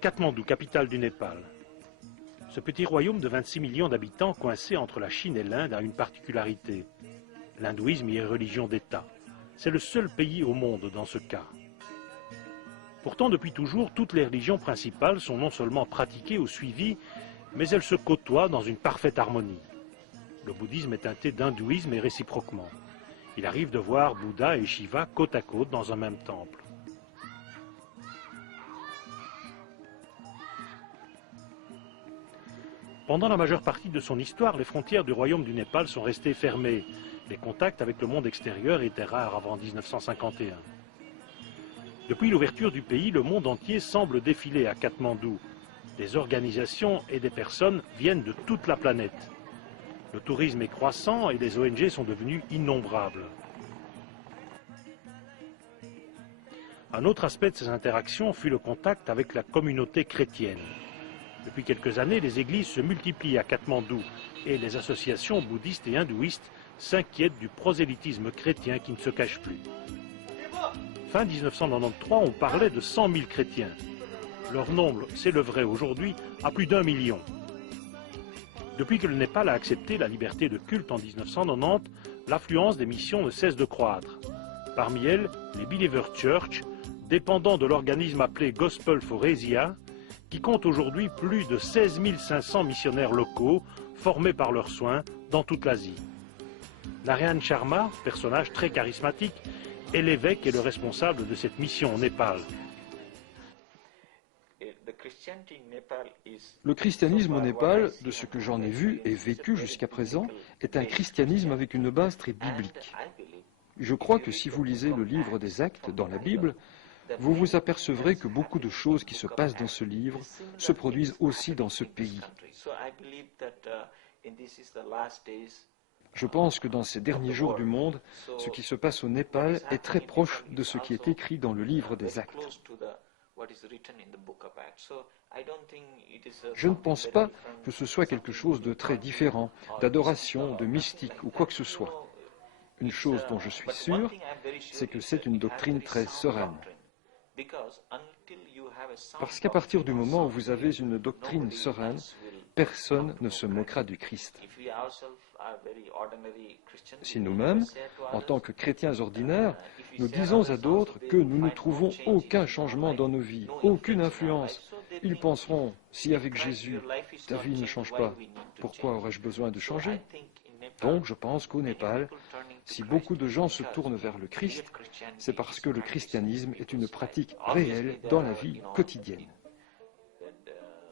Katmandou, capitale du Népal. Ce petit royaume de 26 millions d'habitants coincé entre la Chine et l'Inde a une particularité. L'hindouisme y est religion d'État. C'est le seul pays au monde dans ce cas. Pourtant, depuis toujours, toutes les religions principales sont non seulement pratiquées ou suivies, mais elles se côtoient dans une parfaite harmonie. Le bouddhisme est teinté d'hindouisme et réciproquement. Il arrive de voir Bouddha et Shiva côte à côte dans un même temple. Pendant la majeure partie de son histoire, les frontières du royaume du Népal sont restées fermées. Les contacts avec le monde extérieur étaient rares avant 1951. Depuis l'ouverture du pays, le monde entier semble défiler à Katmandou. Des organisations et des personnes viennent de toute la planète. Le tourisme est croissant et les ONG sont devenues innombrables. Un autre aspect de ces interactions fut le contact avec la communauté chrétienne. Depuis quelques années, les églises se multiplient à Katmandou et les associations bouddhistes et hindouistes s'inquiètent du prosélytisme chrétien qui ne se cache plus. Fin 1993, on parlait de 100 000 chrétiens. Leur nombre s'élèverait aujourd'hui à plus d'1 million. Depuis que le Népal a accepté la liberté de culte en 1990, l'affluence des missions ne cesse de croître. Parmi elles, les Believer Church, dépendant de l'organisme appelé Gospel for Asia, qui compte aujourd'hui plus de 16 500 missionnaires locaux formés par leurs soins dans toute l'Asie. Narayan Sharma, personnage très charismatique, est l'évêque et le responsable de cette mission au Népal. Le christianisme au Népal, de ce que j'en ai vu et vécu jusqu'à présent, est un christianisme avec une base très biblique. Je crois que si vous lisez le livre des Actes dans la Bible, vous vous apercevrez que beaucoup de choses qui se passent dans ce livre se produisent aussi dans ce pays. Je pense que dans ces derniers jours du monde, ce qui se passe au Népal est très proche de ce qui est écrit dans le livre des Actes. Je ne pense pas que ce soit quelque chose de très différent, d'adoration, de mystique ou quoi que ce soit. Une chose dont je suis sûr, c'est que c'est une doctrine très sereine. Parce qu'à partir du moment où vous avez une doctrine sereine, personne ne se moquera du Christ. Si nous-mêmes, en tant que chrétiens ordinaires, nous disons à d'autres que nous ne trouvons aucun changement dans nos vies, aucune influence, ils penseront, si avec Jésus, ta vie ne change pas, pourquoi aurais-je besoin de changer? Donc je pense qu'au Népal, si beaucoup de gens se tournent vers le Christ, c'est parce que le christianisme est une pratique réelle dans la vie quotidienne.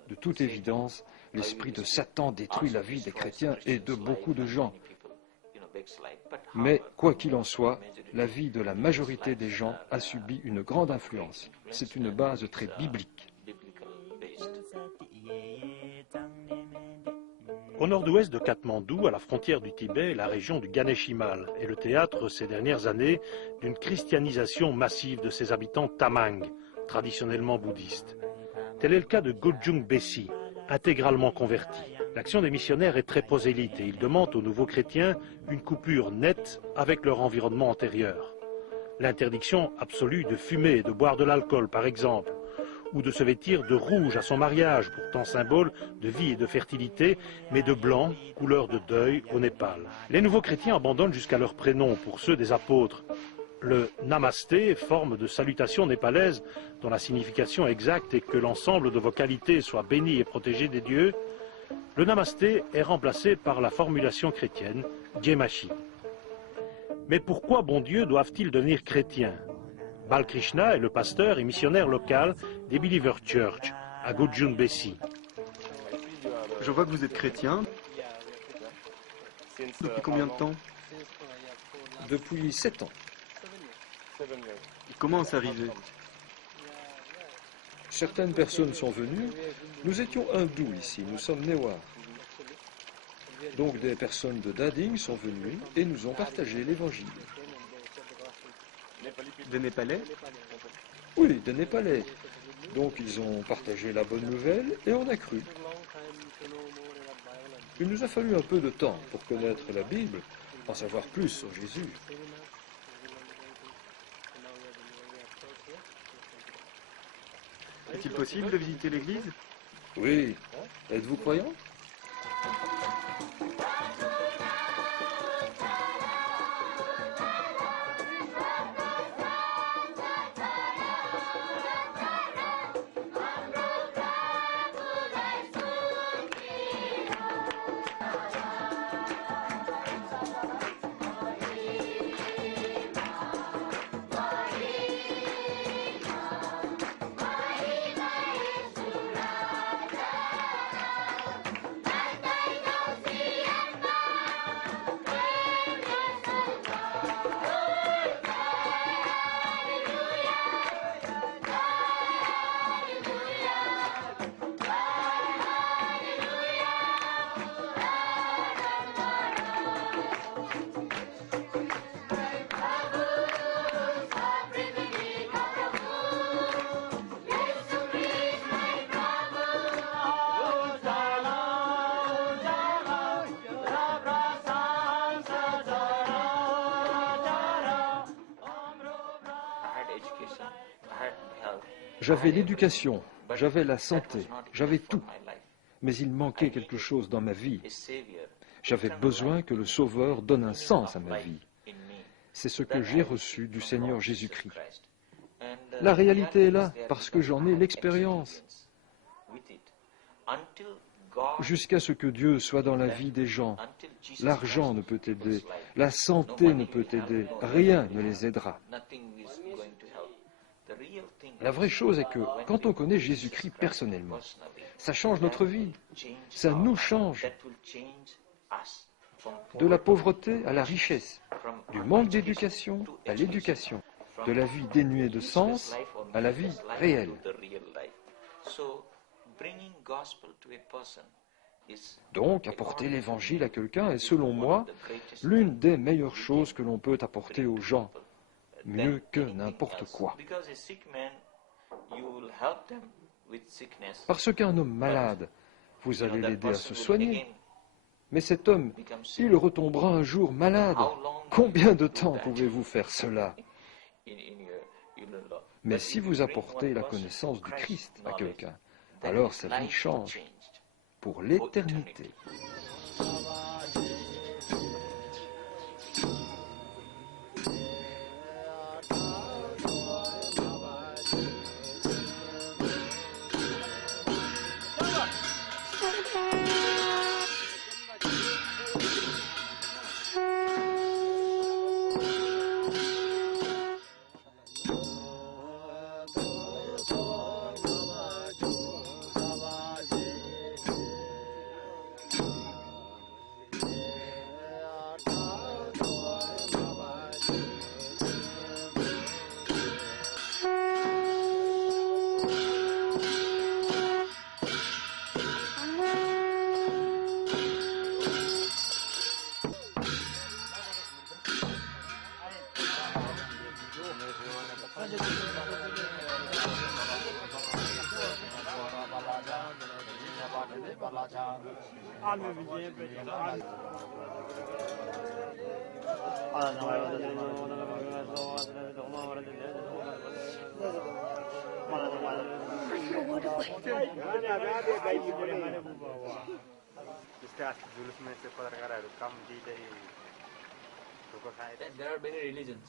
De toute évidence, l'esprit de Satan détruit la vie des chrétiens et de beaucoup de gens. Mais, quoi qu'il en soit, la vie de la majorité des gens a subi une grande influence. C'est une base très biblique. Au nord-ouest de Katmandou, à la frontière du Tibet, la région du Ganesh-Himal est le théâtre ces dernières années d'une christianisation massive de ses habitants tamang, traditionnellement bouddhistes. Tel est le cas de Gojung Bessi, intégralement converti. L'action des missionnaires est très prosélyte et ils demandent aux nouveaux chrétiens une coupure nette avec leur environnement antérieur. L'interdiction absolue de fumer et de boire de l'alcool, par exemple, ou de se vêtir de rouge à son mariage, pourtant symbole de vie et de fertilité, mais de blanc, couleur de deuil au Népal. Les nouveaux chrétiens abandonnent jusqu'à leur prénom pour ceux des apôtres. Le Namasté, forme de salutation népalaise dont la signification exacte est que l'ensemble de vos qualités soit béni et protégé des dieux, le Namasté est remplacé par la formulation chrétienne Jemashi. Mais pourquoi, bon Dieu, doivent-ils devenir chrétiens? Balkrishna est le pasteur et missionnaire local des Believer Church, à Gojung Bessi. Je vois que vous êtes chrétien. Depuis combien de temps? Depuis 7 ans. Comment c'est arrivé? Certaines personnes sont venues. Nous étions hindous ici, nous sommes Newar. Donc des personnes de Dading sont venues et nous ont partagé l'évangile. Des Népalais? Oui, des Népalais. Donc ils ont partagé la bonne nouvelle et on a cru. Il nous a fallu un peu de temps pour connaître la Bible, en savoir plus sur Jésus. Est-il possible de visiter l'église? Oui. Êtes-vous croyant? J'avais l'éducation, j'avais la santé, j'avais tout. Mais il manquait quelque chose dans ma vie. J'avais besoin que le Sauveur donne un sens à ma vie. C'est ce que j'ai reçu du Seigneur Jésus-Christ. La réalité est là, parce que j'en ai l'expérience. Jusqu'à ce que Dieu soit dans la vie des gens, l'argent ne peut aider, la santé ne peut aider, rien ne les aidera. La vraie chose est que quand on connaît Jésus-Christ personnellement, ça change notre vie, ça nous change. De la pauvreté à la richesse, du manque d'éducation à l'éducation, de la vie dénuée de sens à la vie réelle. Donc, apporter l'évangile à quelqu'un est, selon moi, l'une des meilleures choses que l'on peut apporter aux gens, mieux que n'importe quoi. Parce qu'un homme malade, vous allez l'aider à se soigner. Mais cet homme, il retombera un jour malade. Combien de temps pouvez-vous faire cela? Mais si vous apportez la connaissance du Christ à quelqu'un, alors sa vie change pour l'éternité.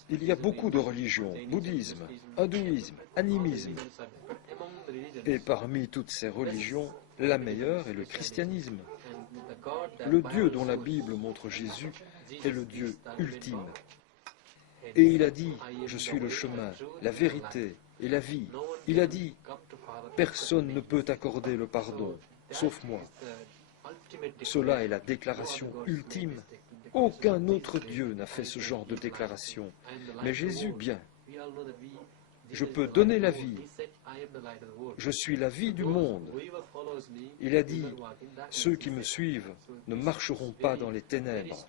Il y a beaucoup de religions, bouddhisme, hindouisme, animisme. Et parmi toutes ces religions, la meilleure est le christianisme. Le Dieu dont la Bible montre Jésus est le Dieu ultime. Et il a dit, je suis le chemin, la vérité et la vie. Il a dit, personne ne peut accorder le pardon, sauf moi. Cela est la déclaration ultime. Aucun autre Dieu n'a fait ce genre de déclaration. Mais Jésus, bien. Je peux donner la vie. Je suis la vie du monde. Il a dit, ceux qui me suivent ne marcheront pas dans les ténèbres.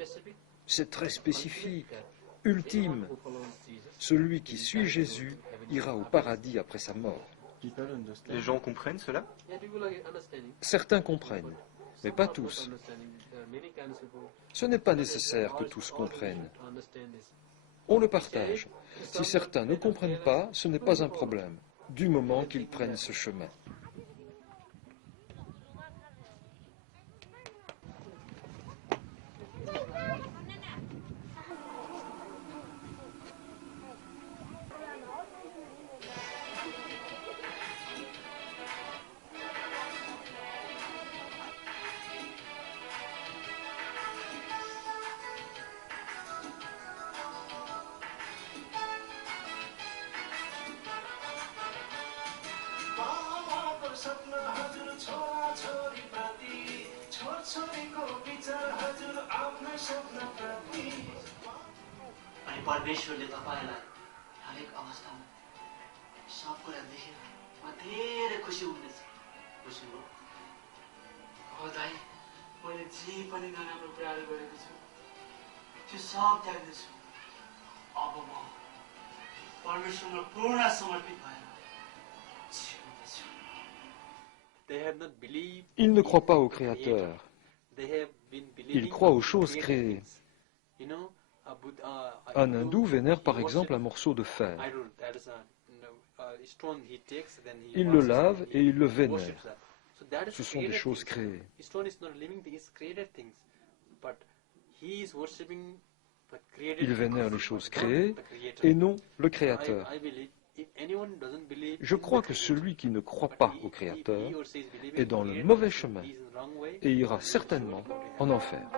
C'est très spécifique, ultime. Celui qui suit Jésus ira au paradis après sa mort. Les gens comprennent cela? Certains comprennent, mais pas tous. Ce n'est pas nécessaire que tous comprennent. On le partage. Si certains ne comprennent pas, ce n'est pas un problème. du moment qu'ils prennent ce chemin. अनि परमेश्वरले तपाईलाई हरेक अवस्थामा सब कुरा देखेर म धेरै खुसी हुनेछ। खुसी हो? हो दाइ, मैले जे पनि नराम्रो कुराहरू गरेको छु त्यो सब त्याग्दैछु। अब म परमेश्वरमा पूर्ण समर्पित भएर जिउँदैछु। Ils ne croient pas au Créateur. Ils croient aux choses créées. Un hindou vénère par exemple un morceau de fer. Il le lave et il le vénère. Ce sont des choses créées. Il vénère les choses créées et non le Créateur. Je crois que celui qui ne croit pas au Créateur est dans le mauvais chemin et ira certainement en enfer.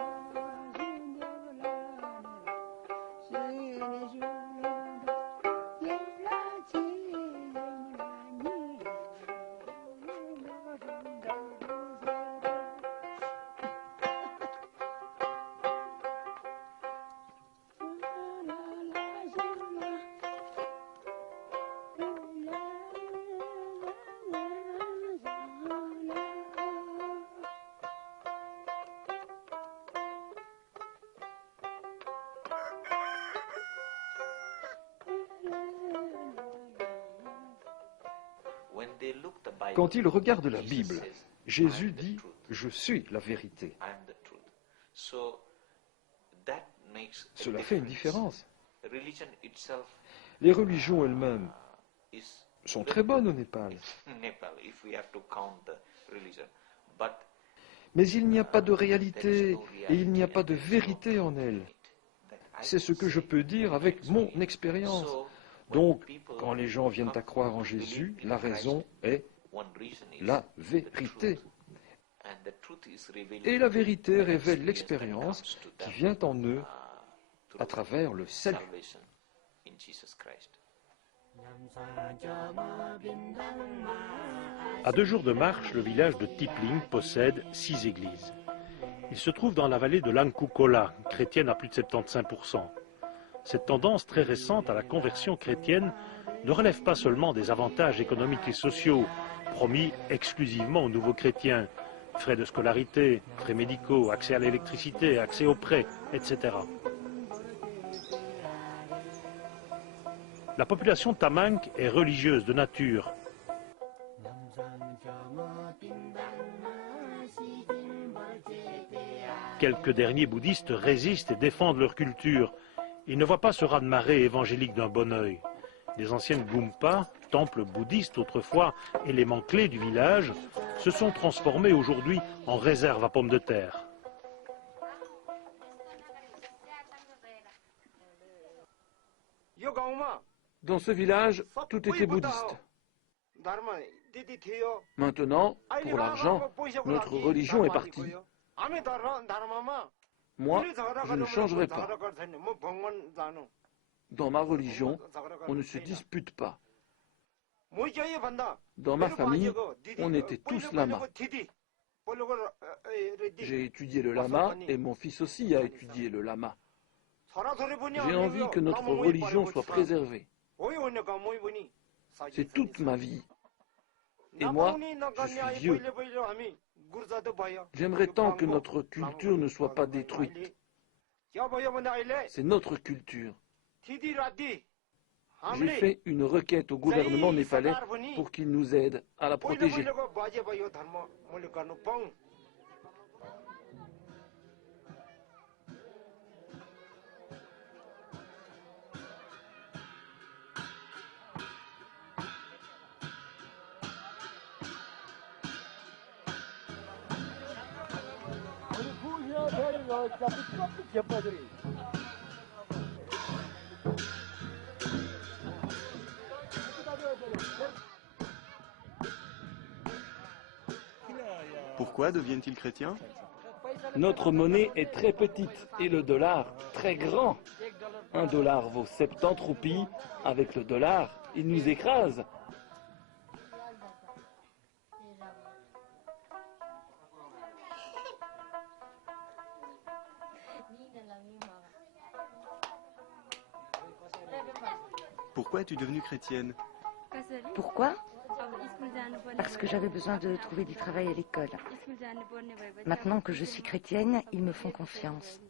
Quand ils regardent la Bible, Jésus dit « Je suis la vérité ». Cela fait une différence. Les religions elles-mêmes sont très bonnes au Népal. Mais il n'y a pas de réalité et il n'y a pas de vérité en elles. C'est ce que je peux dire avec mon expérience. Donc, quand les gens viennent à croire en Jésus, la raison est la vérité. Et la vérité révèle l'expérience qui vient en eux à travers le salut. À 2 jours de marche, le village de Tipling possède 6 églises. Il se trouve dans la vallée de l'Ankukola, chrétienne à plus de 75%. Cette tendance très récente à la conversion chrétienne ne relève pas seulement des avantages économiques et sociaux promis exclusivement aux nouveaux chrétiens, frais de scolarité, frais médicaux, accès à l'électricité, accès aux prêts, etc. La population tamangue est religieuse de nature. Quelques derniers bouddhistes résistent et défendent leur culture. Ils ne voient pas ce raz-de-marée évangélique d'un bon œil. Les anciennes gumpas, temples bouddhistes autrefois éléments clés du village, se sont transformés aujourd'hui en réserves à pommes de terre. Dans ce village, tout était bouddhiste. Maintenant, pour l'argent, notre religion est partie. Moi, je ne changerai pas. Dans ma religion, on ne se dispute pas. Dans ma famille, on était tous lamas. J'ai étudié le lama et mon fils aussi a étudié le lama. J'ai envie que notre religion soit préservée. C'est toute ma vie. Et moi, je suis vieux. J'aimerais tant que notre culture ne soit pas détruite. C'est notre culture. J'ai fait une requête au gouvernement népalais pour qu'il nous aide à la protéger. Pourquoi deviennent-ils chrétiens? Notre monnaie est très petite et le dollar très grand. Un dollar vaut 70 roupies. Avec le dollar, il nous écrase. Pourquoi es-tu devenue chrétienne? Pourquoi? Parce que j'avais besoin de trouver du travail à l'école. Maintenant que je suis chrétienne, ils me font confiance.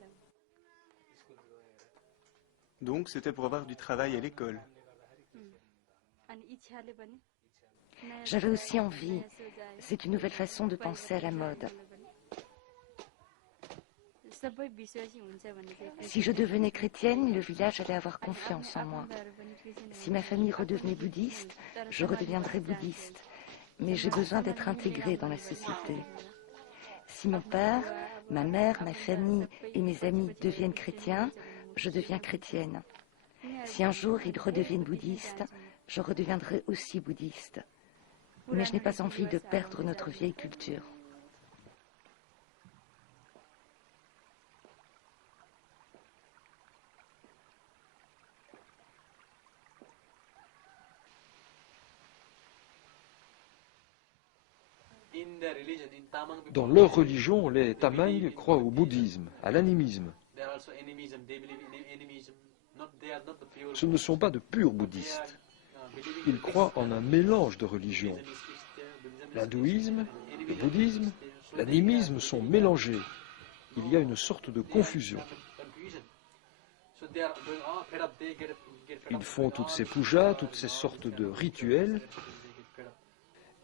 Donc c'était pour avoir du travail à l'école. J'avais aussi envie. C'est une nouvelle façon de penser à la mode. Si je devenais chrétienne, le village allait avoir confiance en moi. Si ma famille redevenait bouddhiste, je redeviendrais bouddhiste. Mais j'ai besoin d'être intégrée dans la société. Si mon père, ma mère, ma famille et mes amis deviennent chrétiens, je deviens chrétienne. Si un jour ils redeviennent bouddhistes, je redeviendrai aussi bouddhiste. Mais je n'ai pas envie de perdre notre vieille culture. Dans leur religion, les Tamang croient au bouddhisme, à l'animisme. Ce ne sont pas de purs bouddhistes. Ils croient en un mélange de religions. L'hindouisme, le bouddhisme, l'animisme sont mélangés. Il y a une sorte de confusion. Ils font toutes ces pujas, toutes ces sortes de rituels.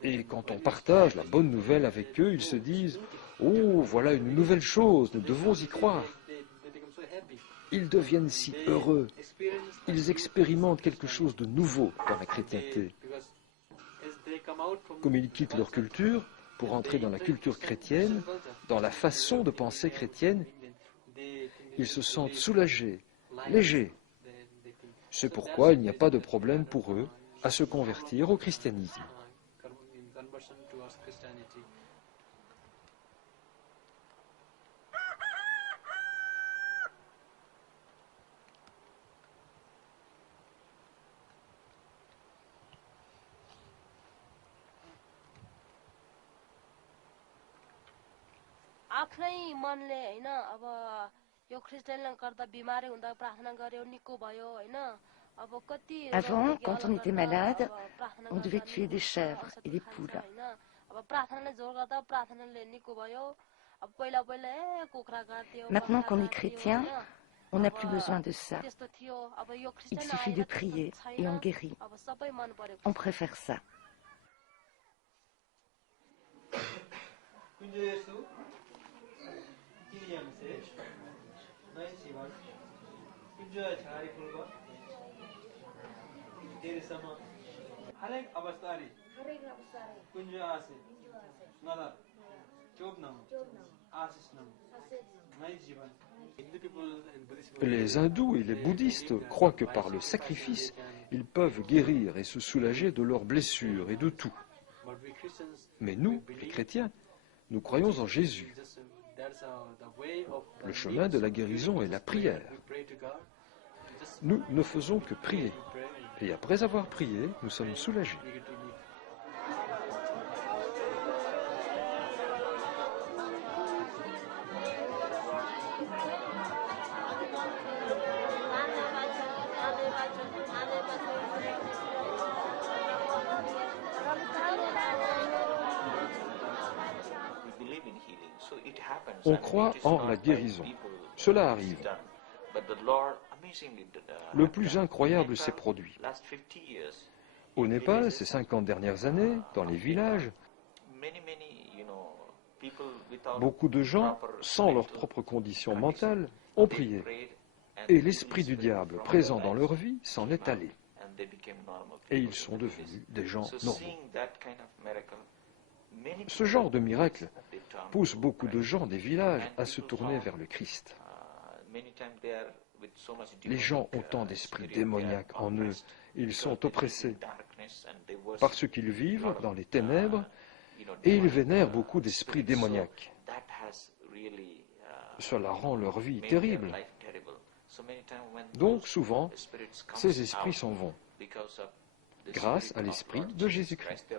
Et quand on partage la bonne nouvelle avec eux, ils se disent « Oh, voilà une nouvelle chose, nous devons y croire ». Ils deviennent si heureux. Ils expérimentent quelque chose de nouveau dans la chrétienté. Comme ils quittent leur culture pour entrer dans la culture chrétienne, dans la façon de penser chrétienne, ils se sentent soulagés, légers. C'est pourquoi il n'y a pas de problème pour eux à se convertir au christianisme. Avant, quand on était malade, on devait tuer des chèvres et des poules. Maintenant qu'on est chrétien, on n'a plus besoin de ça. Il suffit de prier et on guérit. On préfère ça. Les hindous et les bouddhistes croient que par le sacrifice, ils peuvent guérir et se soulager de leurs blessures et de tout. Mais nous, les chrétiens, nous croyons en Jésus. Le chemin de la guérison est la prière. Nous ne faisons que prier. Et après avoir prié, nous sommes soulagés. On croit en la guérison. Cela arrive. Le plus incroyable s'est produit. Au Népal, ces 50 dernières années, dans les villages, beaucoup de gens, sans leur propre condition mentale, ont prié. Et l'esprit du diable présent dans leur vie s'en est allé. Et ils sont devenus des gens normaux. Ce genre de miracle pousse beaucoup de gens des villages à se tourner vers le Christ. Les gens ont tant d'esprits démoniaques en eux, ils sont oppressés parce qu'ils vivent dans les ténèbres et ils vénèrent beaucoup d'esprits démoniaques. Cela rend leur vie terrible. Donc souvent, ces esprits s'en vont grâce à l'esprit de Jésus-Christ.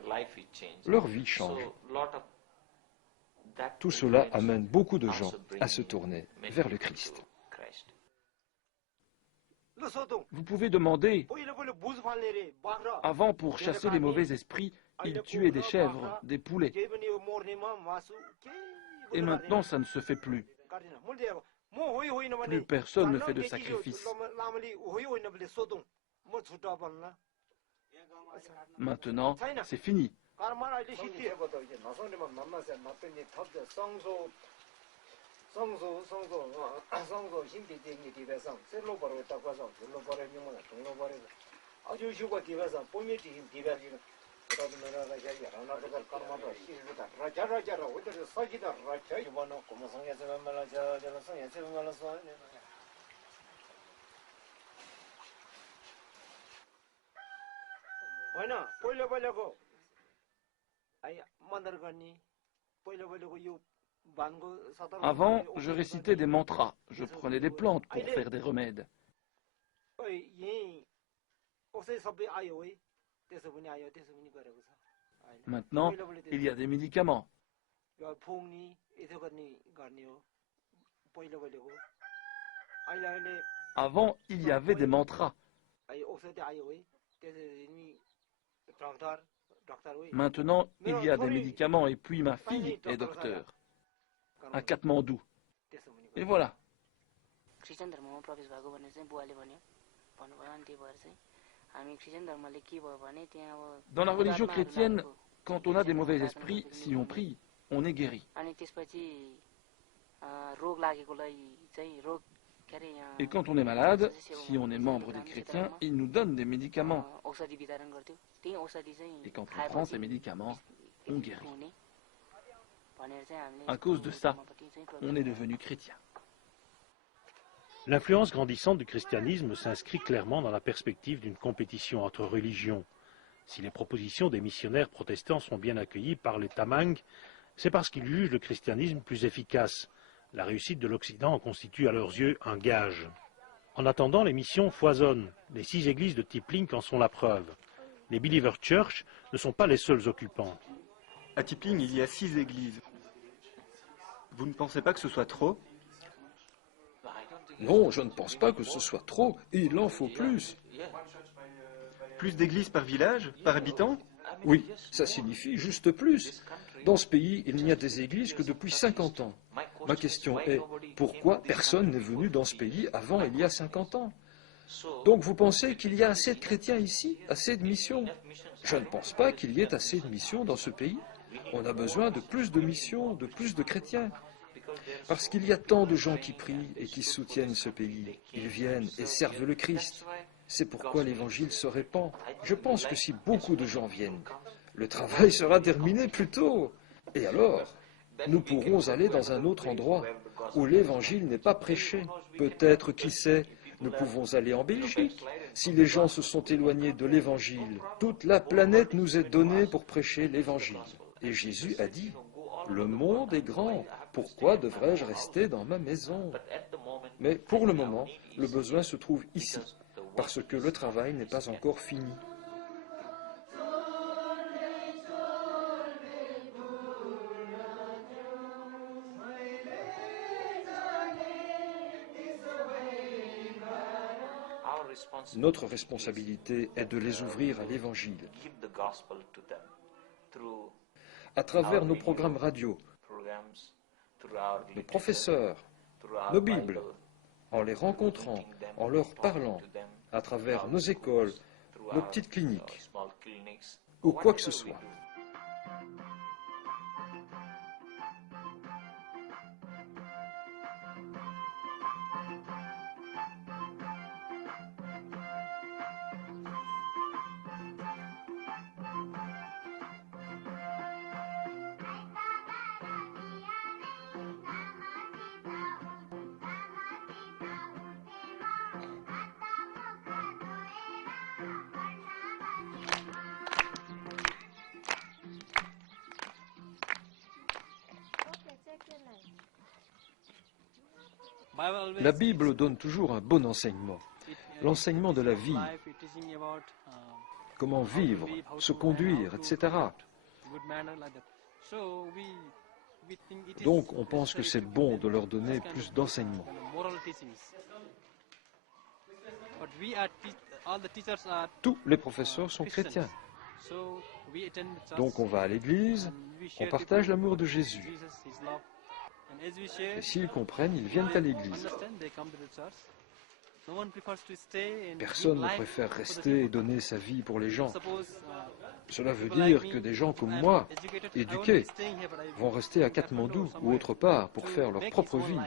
Leur vie change. Tout cela amène beaucoup de gens à se tourner vers le Christ. Vous pouvez demander, avant pour chasser les mauvais esprits, ils tuaient des chèvres, des poulets. Et maintenant, ça ne se fait plus. Plus personne ne fait de sacrifice. Maintenant, c'est fini. Avant, je récitais des mantras. Je prenais des plantes pour faire des remèdes. Maintenant, il y a des médicaments. Avant, il y avait des mantras. Maintenant, il y a des médicaments et puis ma fille est docteur à Katmandou. Et voilà. Dans la religion chrétienne, quand on a des mauvais esprits, si on prie, on est guéri. Et quand on est malade, si on est membre des chrétiens, ils nous donnent des médicaments. Et quand on prend ces médicaments, on guérit. À cause de ça, on est devenu chrétien. L'influence grandissante du christianisme s'inscrit clairement dans la perspective d'une compétition entre religions. Si les propositions des missionnaires protestants sont bien accueillies par les Tamang, c'est parce qu'ils jugent le christianisme plus efficace. La réussite de l'Occident en constitue à leurs yeux un gage. En attendant, les missions foisonnent. Les 6 églises de Tipling en sont la preuve. Les Believer Church ne sont pas les seuls occupants. À Tipling, il y a 6 églises. Vous ne pensez pas que ce soit trop? Non, je ne pense pas que ce soit trop. Il en faut plus. Plus d'églises par village, par habitant? Oui, ça signifie juste plus. Dans ce pays, il n'y a des églises que depuis 50 ans. Ma question est, pourquoi personne n'est venu dans ce pays avant il y a 50 ans? Donc vous pensez qu'il y a assez de chrétiens ici, assez de missions? Je ne pense pas qu'il y ait assez de missions dans ce pays. On a besoin de plus de missions, de plus de chrétiens. Parce qu'il y a tant de gens qui prient et qui soutiennent ce pays. Ils viennent et servent le Christ. C'est pourquoi l'évangile se répand. Je pense que si beaucoup de gens viennent, le travail sera terminé plus tôt. Et alors, nous pourrons aller dans un autre endroit où l'évangile n'est pas prêché. Peut-être, qui sait, nous pouvons aller en Belgique. Si les gens se sont éloignés de l'évangile, toute la planète nous est donnée pour prêcher l'évangile. Et Jésus a dit, le monde est grand, pourquoi devrais-je rester dans ma maison? Mais pour le moment, le besoin se trouve ici, parce que le travail n'est pas encore fini. Notre responsabilité est de les ouvrir à l'Évangile à travers nos programmes radio, nos professeurs, nos Bibles, en les rencontrant, en leur parlant, à travers nos écoles, nos petites cliniques, ou quoi que ce soit. La Bible donne toujours un bon enseignement, l'enseignement de la vie, comment vivre, se conduire, etc. Donc on pense que c'est bon de leur donner plus d'enseignements. Tous les professeurs sont chrétiens. Donc on va à l'église, on partage l'amour de Jésus. Et s'ils comprennent, ils viennent à l'église. Personne ne préfère rester et donner sa vie pour les gens. Cela veut dire que des gens comme moi, éduqués, vont rester à Katmandou ou autre part pour faire leur propre vie.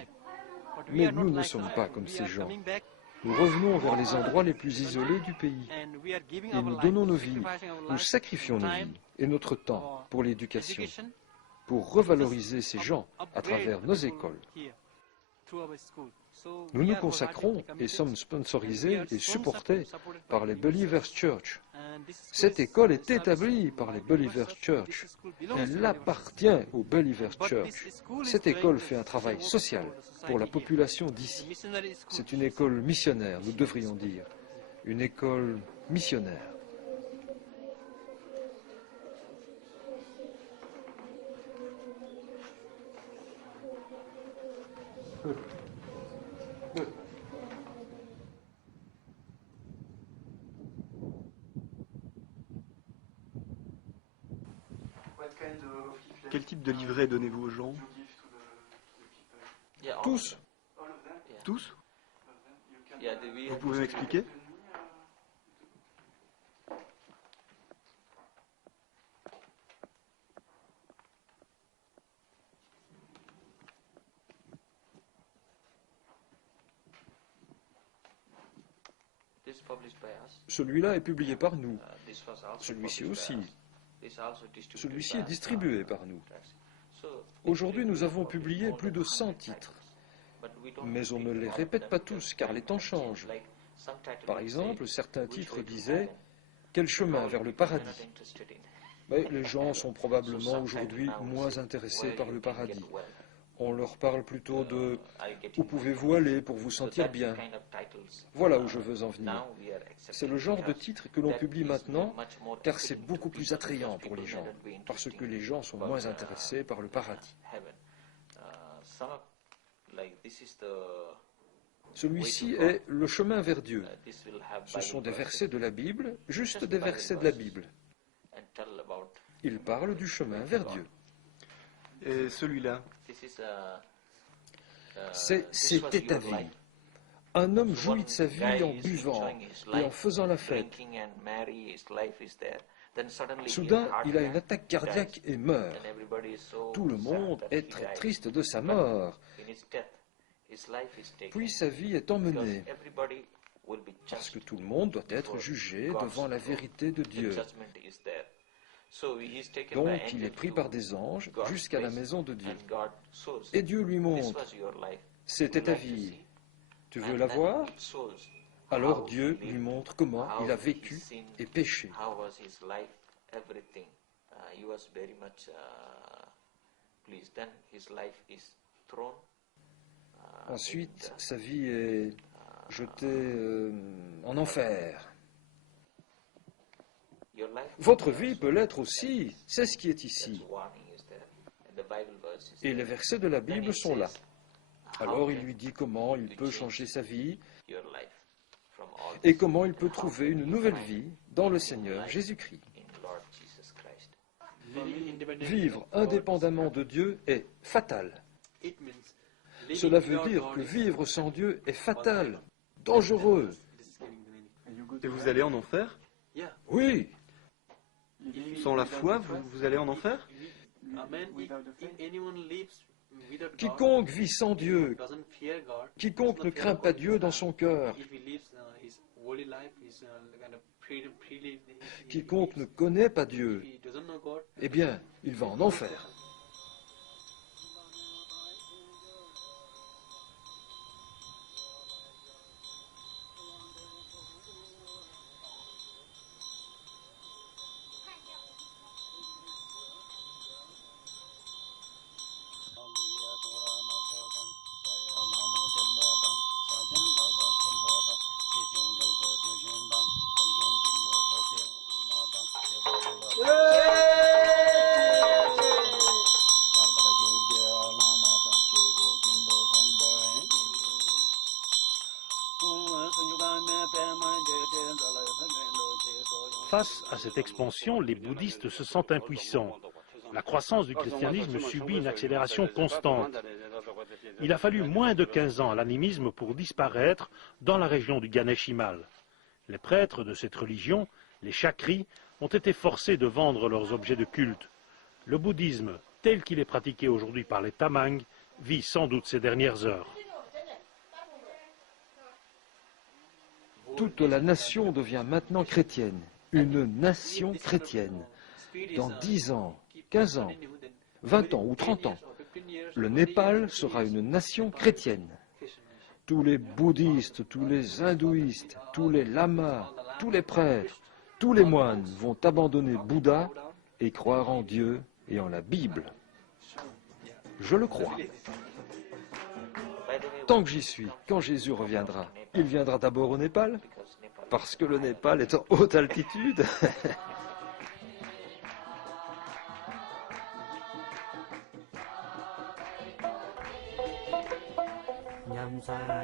Mais nous ne sommes pas comme ces gens. Nous revenons vers les endroits les plus isolés du pays et nous donnons nos vies, nous sacrifions nos vies et notre temps pour l'éducation, pour revaloriser ces gens à travers nos écoles. Nous nous consacrons et sommes sponsorisés et supportés par les Believers Church. Cette école est établie par les Believers Church. Elle appartient aux Believers Church. Cette école fait un travail social pour la population d'ici. C'est une école missionnaire, nous devrions dire. Une école missionnaire. Quel type de livret donnez-vous aux gens? Tous. Tous? Vous pouvez m'expliquer? Celui-là est publié par nous. Celui-ci aussi. Celui-ci est distribué par nous. Aujourd'hui, nous avons publié plus de 100 titres. Mais on ne les répète pas tous, car les temps changent. Par exemple, certains titres disaient « Quel chemin vers le paradis ?» Mais les gens sont probablement aujourd'hui moins intéressés par le paradis. On leur parle plutôt de « Où pouvez-vous aller pour vous sentir bien ?» Voilà où je veux en venir. C'est le genre de titre que l'on publie maintenant, car c'est beaucoup plus attrayant pour les gens, parce que les gens sont moins intéressés par le paradis. Celui-ci est le chemin vers Dieu. Ce sont des versets de la Bible, juste des versets de la Bible. Il parle du chemin vers Dieu. Et celui-là? C'était ta vie. Un homme jouit de sa vie en buvant et en faisant la fête. Soudain, il a une attaque cardiaque et meurt. Tout le monde est très triste de sa mort. Puis sa vie est emmenée, parce que tout le monde doit être jugé devant la vérité de Dieu. Donc il est pris par des anges jusqu'à la maison de Dieu. Et Dieu lui montre, c'était ta vie. Tu veux la voir? Alors Dieu lui montre comment il a vécu et péché. Ensuite, sa vie est jetée en enfer. Votre vie peut l'être aussi, c'est ce qui est ici. Et les versets de la Bible sont là. Alors il lui dit comment il peut changer sa vie et comment il peut trouver une nouvelle vie dans le Seigneur Jésus-Christ. Vivre indépendamment de Dieu est fatal. Cela veut dire que vivre sans Dieu est fatal, dangereux. Et vous allez en enfer? Oui. Sans la foi, vous allez en enfer? Quiconque vit sans Dieu, quiconque ne craint pas Dieu dans son cœur, quiconque ne connaît pas Dieu, eh bien, il va en enfer. Face à cette expansion, les bouddhistes se sentent impuissants. La croissance du christianisme subit une accélération constante. Il a fallu moins de 15 ans à l'animisme pour disparaître dans la région du Ganesh-Himal. Les prêtres de cette religion, les chakris, ont été forcés de vendre leurs objets de culte. Le bouddhisme, tel qu'il est pratiqué aujourd'hui par les Tamang, vit sans doute ses dernières heures. Toute la nation devient maintenant chrétienne, une nation chrétienne. Dans 10 ans, 15 ans, 20 ans ou 30 ans, le Népal sera une nation chrétienne. Tous les bouddhistes, tous les hindouistes, tous les lamas, tous les prêtres, tous les moines vont abandonner Bouddha et croire en Dieu et en la Bible. Je le crois. Tant que j'y suis, quand Jésus reviendra, il viendra d'abord au Népal, parce que le Népal est en haute altitude. Nyam sang